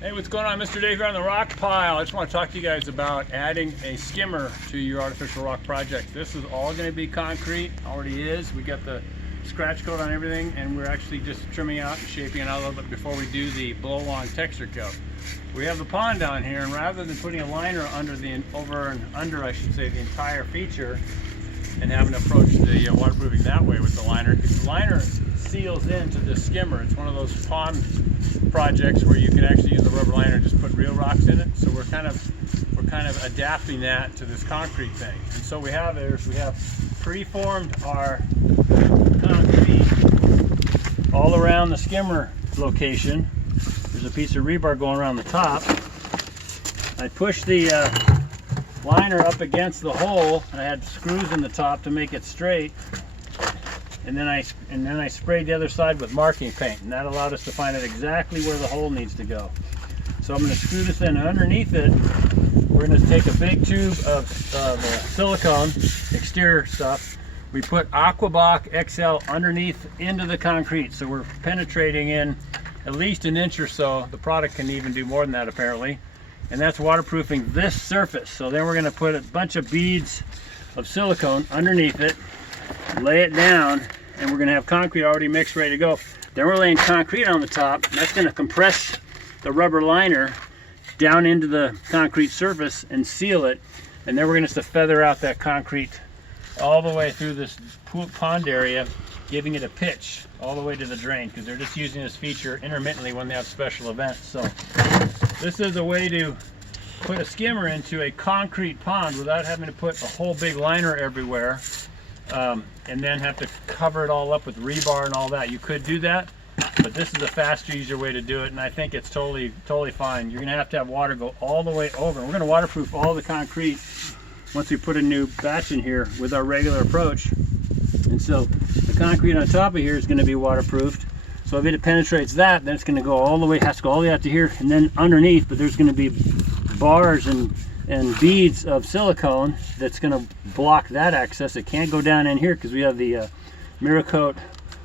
Hey, what's going on? Mr. Dave here on the rock pile. I just want to talk to you guys about adding a skimmer to your artificial rock project. This is all going to be concrete, already is. We got the scratch coat on everything, and we're actually just trimming out and shaping it out a little bit before we do the blow-along texture coat. We have the pond down here, and rather than putting a liner under I should say, the entire feature, and having to approach the waterproofing that way with the liner, because the liner seals into the skimmer. It's one of those pond projects where you can actually use a rubber liner and just put real rocks in it. So we're kind of adapting that to this concrete thing. And so we have preformed our concrete all around the skimmer location. There's a piece of rebar going around the top. I pushed the liner up against the hole, and I had screws in the top to make it straight. And then I sprayed the other side with marking paint, and that allowed us to find out exactly where the hole needs to go. So I'm going to screw this in, and underneath it, we're going to take a big tube of silicone exterior stuff. We put Aquablock XL underneath into the concrete, so we're penetrating in at least an inch or so. The product can even do more than that apparently, and that's waterproofing this surface. So then we're going to put a bunch of beads of silicone underneath it, lay it down, and we're going to have concrete already mixed, ready to go. Then we're laying concrete on the top. That's going to compress the rubber liner down into the concrete surface and seal it. And then we're going to feather out that concrete all the way through this pond area, giving it a pitch all the way to the drain, because they're just using this feature intermittently when they have special events. So this is a way to put a skimmer into a concrete pond without having to put a whole big liner everywhere. And then have to cover it all up with rebar and all that. You could do that, but this is a faster, easier way to do it, and I think it's totally fine. You're going to have water go all the way over. We're going to waterproof all the concrete once we put a new batch in here with our regular approach. And so the concrete on top of here is going to be waterproofed. So if it penetrates that, then it's going to go all the way, has to go all the way out to here, and then underneath, but there's going to be bars and beads of silicone that's going to block that access. It can't go down in here because we have the Miracoat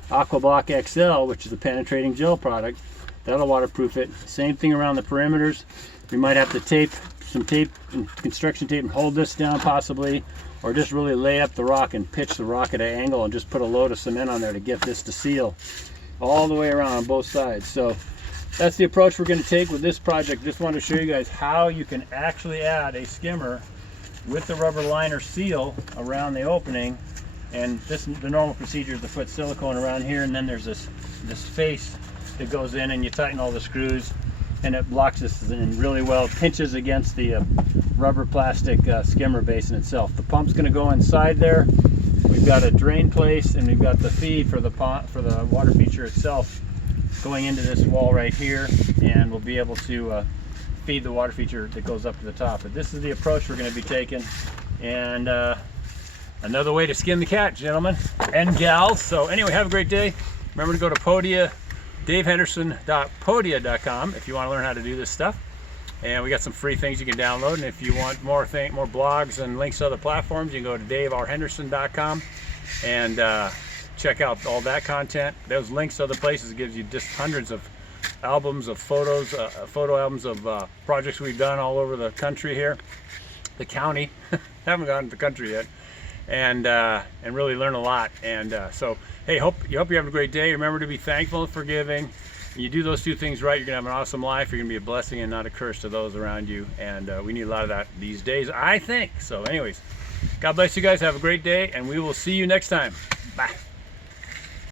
Aquablock XL, which is a penetrating gel product. That'll waterproof it. Same thing around the perimeters. We might have to tape some tape and construction tape and hold this down possibly, or just really lay up the rock and pitch the rock at an angle and just put a load of cement on there to get this to seal all the way around on both sides. So that's the approach we're going to take with this project. Just wanted to show you guys how you can actually add a skimmer with the rubber liner seal around the opening. And this, the normal procedure is to put silicone around here, and then there's this face that goes in, and you tighten all the screws, and it blocks this in really well, pinches against the rubber plastic skimmer basin itself. The pump's going to go inside there. We've got a drain place, and we've got the feed for the water feature itself going into this wall right here, and we'll be able to feed the water feature that goes up to the top. But this is the approach we're going to be taking, and another way to skin the cat, gentlemen and gals. So anyway, have a great day. Remember to go to Podia, davehenderson.podia.com if you want to learn how to do this stuff. And we got some free things you can download, and if you want more blogs and links to other platforms, you can go to daverhenderson.com and check out all that content. Those links to other places gives you just hundreds of albums of photos, photo albums of projects we've done all over the country here, the county. Haven't gotten to the country yet, and really learn a lot. And so hey, hope you have a great day. Remember to be thankful and forgiving. When you do those two things right, you're gonna have an awesome life. You're gonna be a blessing and not a curse to those around you, and we need a lot of that these days, I think. So anyways, God bless you guys. Have a great day, and we will see you next time. Bye.